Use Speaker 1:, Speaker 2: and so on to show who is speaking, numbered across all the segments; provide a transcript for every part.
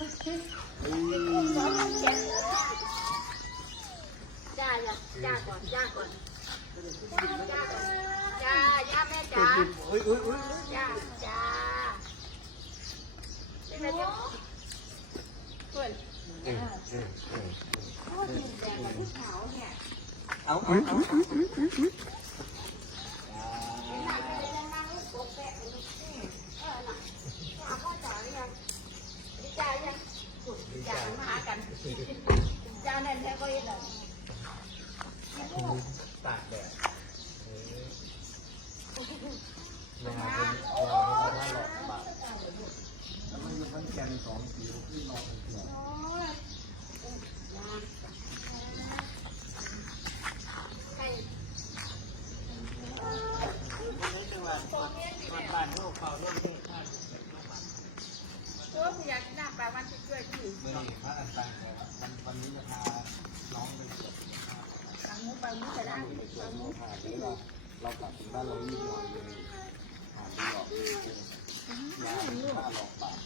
Speaker 1: จ้าจ้าก่อนจ้าก่อนจ้าก่อนจ้าย่าแม่จ๋าจ้าจ้าเป็นไงจ๊ะเพื่อน
Speaker 2: เอา
Speaker 1: จ้าแน่นแท้ก็ยังไง
Speaker 2: ตากแดดมาเป็นว่าหลอกบาทแล้วมันอยู่ทั้งแกนสองสีขึ้นนอนเถื่อนบ้านลูกเขาลูกนี่ท่าน
Speaker 1: ตัวพยานาแปลวันที่ช่วยที่
Speaker 2: ไม่ได้พระอันตังแต่วันนี้จะพาน้องไปเก็บ
Speaker 1: ทางมุ้งไปมุ้งไปได้ทางมุ้ง
Speaker 2: ผ่านนี้เรากลับถึงบ้านเรารีบนอนเลยผ่านที่หลอกยาผ้าหลอกปาก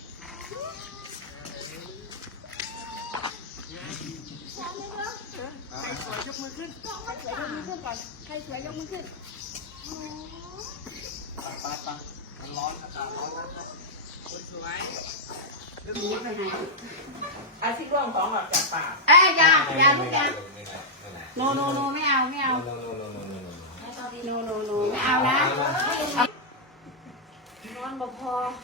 Speaker 1: ใครสวยยกมือขึ้นใครสวยยกมือขึ้นก่อนใครสวยยกมือขึ้น
Speaker 2: ปังมันร้อนอากาศร้อนนะครับสวย
Speaker 3: อาชีพร่วงท้องออกจากปาก
Speaker 1: เอ้ยอย่าลูกอย่าโนไม่เอาไม่เอาโนไม่เอานะนอนบ่พ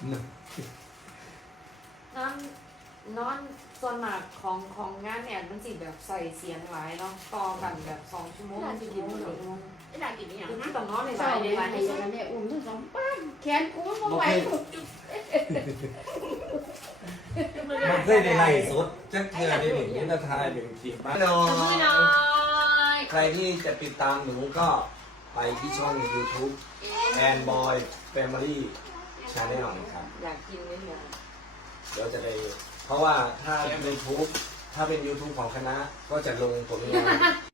Speaker 1: อนอนส่วนมากของงานเนี่ยมันสิแบบใส่เสียงหลายเนาะต่อกันแบบ2 ชั่วโมง4 ชั่วโมงไม่ได้กินอย่างนั้นต้องนอนในบ้านในวันนี้แม่อุ้มทั้ง2ป้านแขนกูมันไหว
Speaker 2: มันเคยได้ไล่สดจักเทือได้หนึ่งนิทายหนึ่งทีบ้านใครที่จะติดตามหนูก็ไปที่ช่อง YouTube and Boy Family Channel นะครับ
Speaker 1: อยากกินเลยเนี่ย
Speaker 2: เดี๋ยวจะได้เพราะว่าถ้า YouTube ถ้าเป็น YouTube ของคณะก็จะลงผลงาน